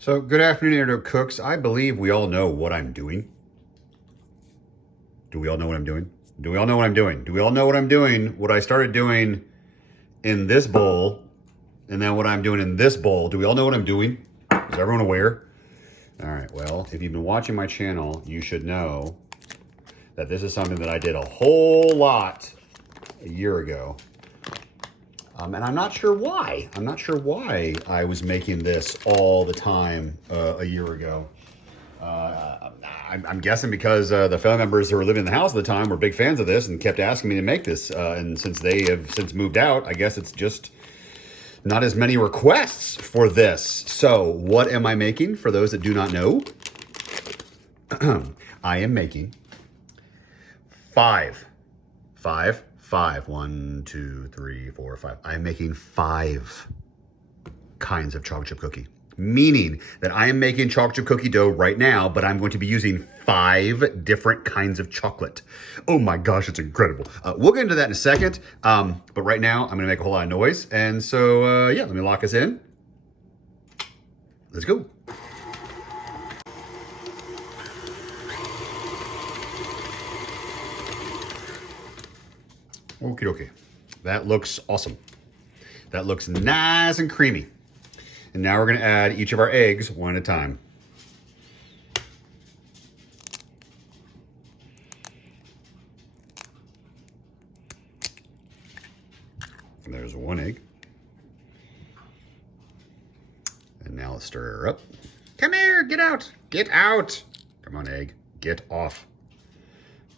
So, good afternoon, Doak cooks. I believe we all know what I'm doing. Do we all know what I'm doing? Do we all know what I'm doing? Do we all know what I'm doing? What I started doing in this bowl, and then what I'm doing in this bowl. Do we all know what I'm doing? Is everyone aware? All right, well, if you've been watching my channel, you should know that this is something that I did a whole lot a year ago. And I'm not sure why. I'm not sure why I was making this all the time a year ago. I'm guessing because the family members who were living in the house at the time were big fans of this and kept asking me to make this. And since they have since moved out, I guess it's just not as many requests for this. So what am I making? For those that do not know, I am making five. 1, 2, 3, 4, 5. I'm making 5 kinds of chocolate chip cookie, meaning that I am making chocolate chip cookie dough right now, but I'm going to be using 5 different kinds of chocolate. Oh my gosh, it's incredible. We'll get into that in a second, but right now I'm gonna make a whole lot of noise. And so, yeah, let me lock us in. Let's go. Okie dokie. That looks awesome. That looks nice and creamy. And now we're gonna add each of our eggs one at a time. And there's 1 egg. And now let's stir her up. Come here, get out, get out. Come on, egg, get off.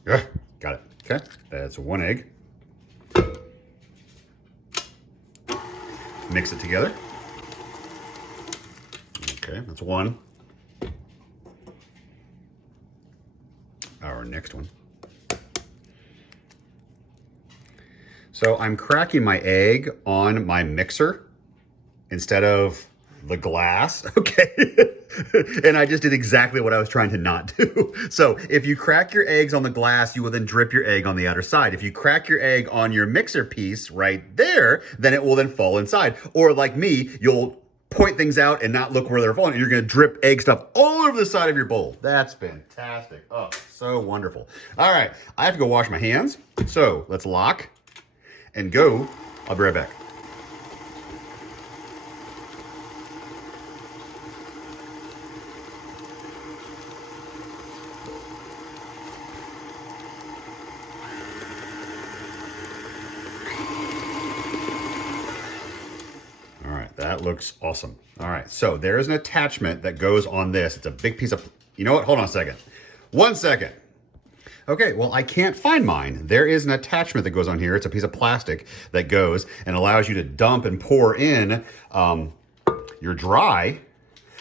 Ugh, got it, okay. That's 1 egg. Mix it together. Okay, that's 1. Our next one. So I'm cracking my egg on my mixer instead of the glass, okay? And I just did exactly what I was trying to not do. So if you crack your eggs on the glass, you will then drip your egg on the outer side. If you crack your egg on your mixer piece right there, then it will then fall inside. Or like me, you'll point things out and not look where they're falling. And you're gonna drip egg stuff all over the side of your bowl. That's fantastic. Oh, so wonderful. All right, I have to go wash my hands. So let's lock and go. I'll be right back. That looks awesome. All right, so there's an attachment that goes on this. It's a big piece of, you know what? Hold on a second. 1 second. Okay, well, I can't find mine. There is an attachment that goes on here. It's a piece of plastic that goes and allows you to dump and pour in your dry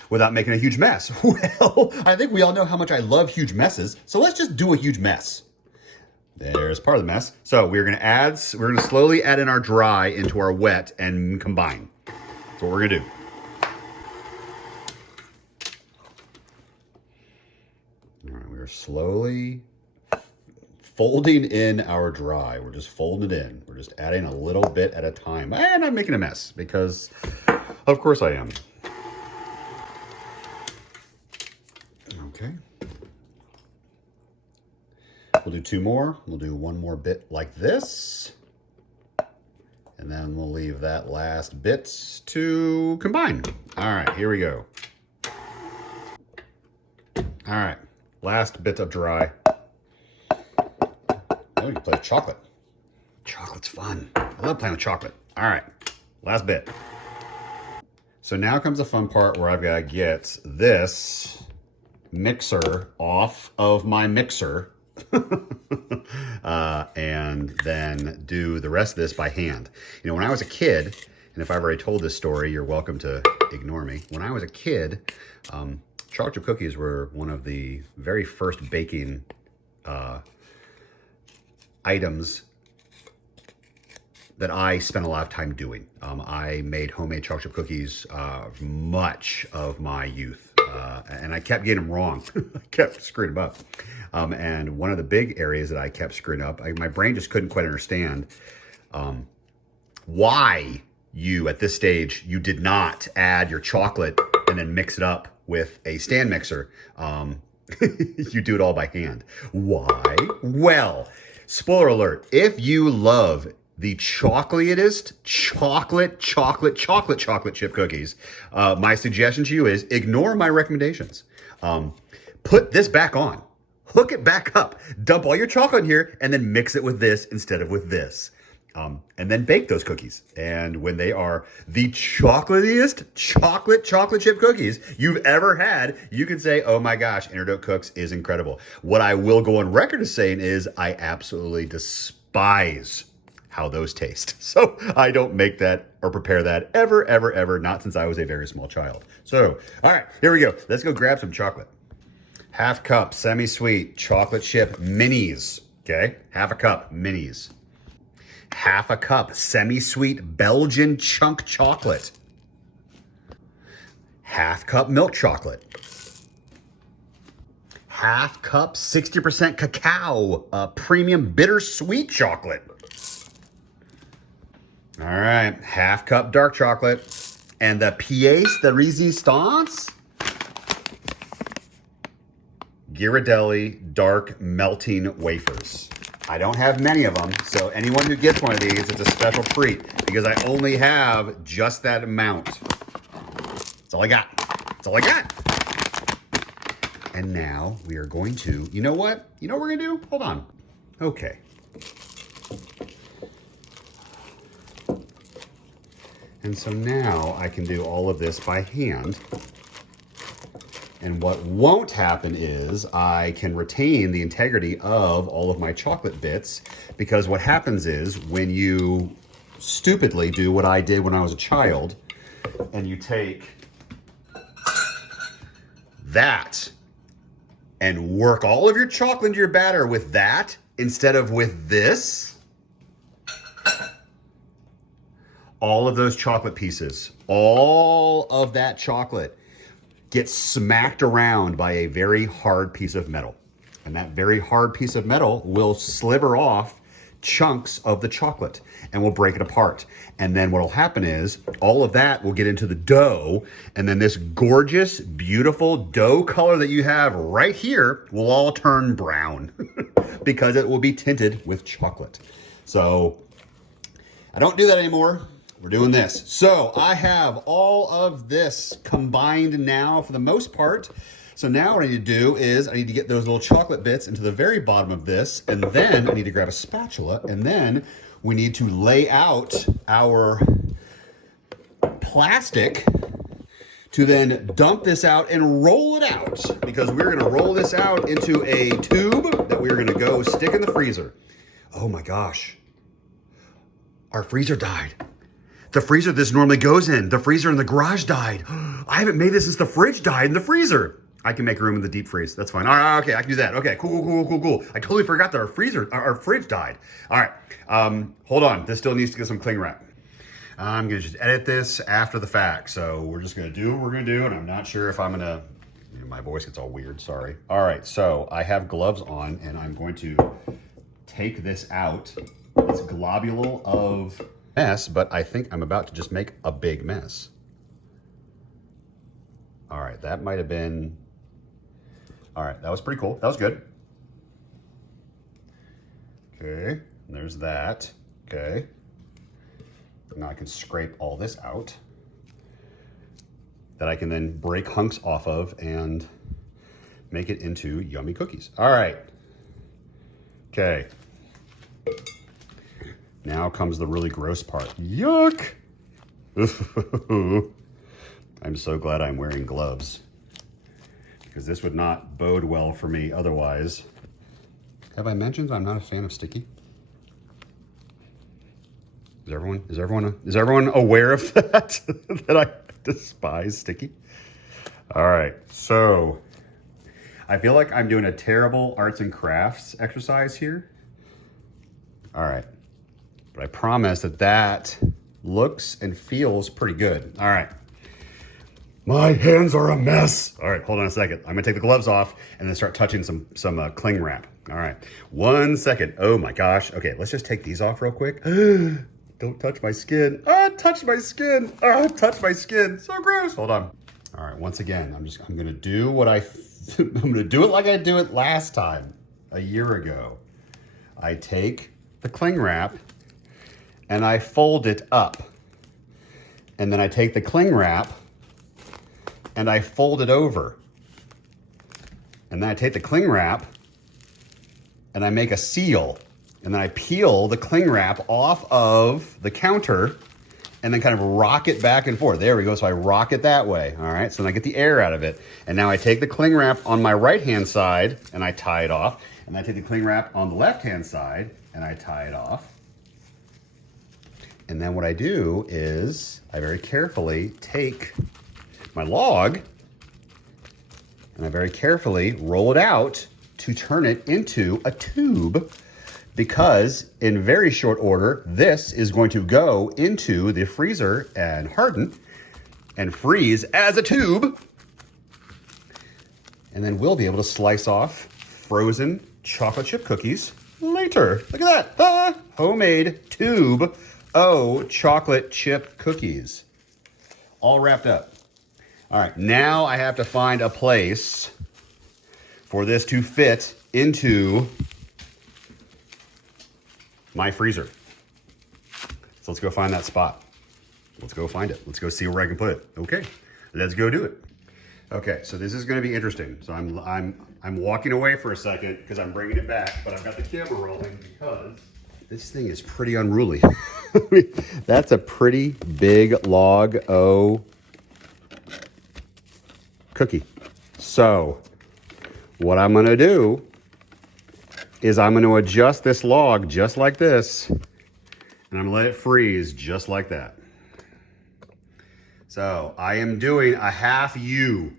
without making a huge mess. Well, I think we all know how much I love huge messes, so let's just do a huge mess. There's part of the mess. So we're gonna slowly add in our dry into our wet and combine. That's what we're gonna do. All right, we're slowly folding in our dry. We're just folding it in. We're just adding a little bit at a time. And I'm making a mess because of course I am. Okay. We'll do 2 more. We'll do 1 more bit like this. And then we'll leave that last bit to combine. All right, here we go. All right, last bit of dry. Oh, you play with chocolate. Chocolate's fun. I love playing with chocolate. All right, last bit. So now comes the fun part where I've got to get this mixer off of my mixer. And then do the rest of this by hand. You know, when I was a kid, and if I've already told this story, you're welcome to ignore me. When I was a kid, chocolate chip cookies were one of the very first baking items that I spent a lot of time doing. I made homemade chocolate chip cookies much of my youth, and I kept getting them wrong. I kept screwing them up. And one of the big areas that I kept screwing up, my brain just couldn't quite understand why you, at this stage, you did not add your chocolate and then mix it up with a stand mixer. You do it all by hand. Why? Well, spoiler alert, if you love the chocolatiest chocolate chip cookies, my suggestion to you is ignore my recommendations. Put this back on. Hook it back up. Dump all your chocolate in here and then mix it with this instead of with this. And then bake those cookies. And when they are the chocolatiest chocolate chip cookies you've ever had, you can say, oh my gosh, Doak Cooks is incredible. What I will go on record as saying is I absolutely despise how those taste. So I don't make that or prepare that ever, not since I was a very small child. So, all right, here we go. Let's go grab some chocolate. Half cup semi-sweet chocolate chip minis, okay? Half a cup minis. Half a cup semi-sweet Belgian chunk chocolate. Half cup milk chocolate. Half cup 60% cacao, premium bittersweet chocolate. All right, half cup dark chocolate. And the pièce de résistance, Ghirardelli dark melting wafers. I don't have many of them, so anyone who gets one of these, it's a special treat because I only have just that amount. That's all I got. That's all I got. And now we are going to, you know what? You know what we're gonna do? Hold on. Okay. And so now I can do all of this by hand. And what won't happen is I can retain the integrity of all of my chocolate bits, because what happens is when you stupidly do what I did when I was a child, and you take that and work all of your chocolate into your batter with that instead of with this, all of those chocolate pieces, all of that chocolate gets smacked around by a very hard piece of metal. And that very hard piece of metal will sliver off chunks of the chocolate and will break it apart. And then what will happen is all of that will get into the dough, and then this gorgeous, beautiful dough color that you have right here will all turn brown because it will be tinted with chocolate. So I don't do that anymore. We're doing this. So I have all of this combined now for the most part. So now what I need to do is I need to get those little chocolate bits into the very bottom of this, and then I need to grab a spatula, and then we need to lay out our plastic to then dump this out and roll it out, because we're gonna roll this out into a tube that we're gonna go stick in the freezer. Oh my gosh, our freezer died. The freezer this normally goes in, the freezer in the garage died. I haven't made this since the fridge died in the freezer. I can make room in the deep freeze. That's fine. All right, okay, I can do that. Okay, cool. I totally forgot that our fridge died. All right, hold on. This still needs to get some cling wrap. I'm gonna just edit this after the fact. So we're just gonna do what we're gonna do, and I'm not sure if I'm gonna, my voice gets all weird, sorry. All right, so I have gloves on, and I'm going to take this out. It's globule of mess, but I think I'm about to just make a big mess. All right, that might have been, all right, that was pretty cool. That was good. Okay, there's that. Okay. Now I can scrape all this out that I can then break hunks off of and make it into yummy cookies. All right. Okay. Now comes the really gross part. Yuck! I'm so glad I'm wearing gloves, because this would not bode well for me otherwise. Have I mentioned I'm not a fan of sticky? Is everyone aware of that? That I despise sticky? All right, so I feel like I'm doing a terrible arts and crafts exercise here. All right. But I promise that looks and feels pretty good. All right. My hands are a mess. All right, hold on a second. I'm gonna take the gloves off and then start touching some cling wrap. All right, 1 second. Oh my gosh. Okay, let's just take these off real quick. Don't touch my skin. Ah, touch my skin. Ah, touch my skin. So gross. Hold on. All right, once again, I'm gonna do what I'm gonna do it like I do it last time, a year ago. I take the cling wrap and I fold it up. And then I take the cling wrap and I fold it over. And then I take the cling wrap and I make a seal. And then I peel the cling wrap off of the counter and then kind of rock it back and forth. There we go, so I rock it that way, all right? So then I get the air out of it. And now I take the cling wrap on my right-hand side and I tie it off. And I take the cling wrap on the left-hand side and I tie it off. And then what I do is I very carefully take my log and I very carefully roll it out to turn it into a tube, because in very short order, this is going to go into the freezer and harden and freeze as a tube. And then we'll be able to slice off frozen chocolate chip cookies later. Look at that, homemade tube chocolate chip cookies, all wrapped up. All right, now I have to find a place for this to fit into my freezer. So let's go find that spot. Let's go find it. Let's go see where I can put it. Okay, let's go do it. Okay, so this is going to be interesting. So I'm walking away for a second because I'm bringing it back, but I've got the camera rolling because this thing is pretty unruly. That's a pretty big log cookie. So what I'm going to do is I'm going to adjust this log just like this, and I'm going to let it freeze just like that. So I am doing a half U.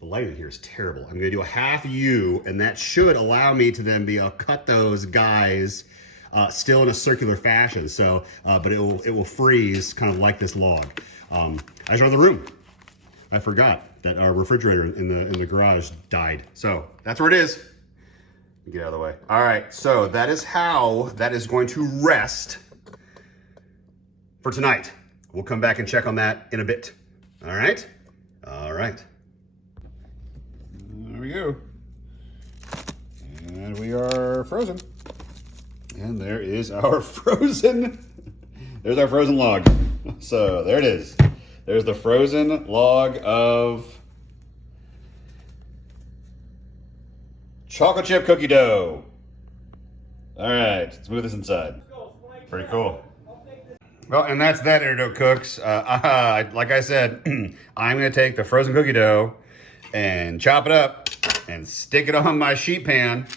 The light in here is terrible. I'm going to do a half U, and that should allow me to then be able to cut those guys still in a circular fashion. So, but it will freeze kind of like this log. I just run the room. I forgot that our refrigerator in the garage died. So that's where it is. Get out of the way. All right, so that is how that is going to rest for tonight. We'll come back and check on that in a bit. All right? All right. There we go. And we are frozen. And there is our frozen, there's our frozen log. So there it is. There's the frozen log of chocolate chip cookie dough. All right, let's move this inside. Pretty cool. Well, and that's that, Doak cooks. Like I said, I'm gonna take the frozen cookie dough and chop it up and stick it on my sheet pan,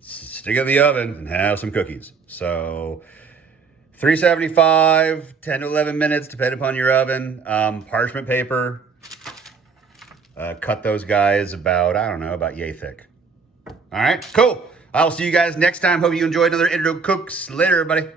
stick it in the oven, and have some cookies. So 375, 10 to 11 minutes, depending upon your oven. Parchment paper. Cut those guys about, I don't know, about yay thick. All right, cool. I'll see you guys next time. Hope you enjoyed another Doak Cooks. Later, everybody.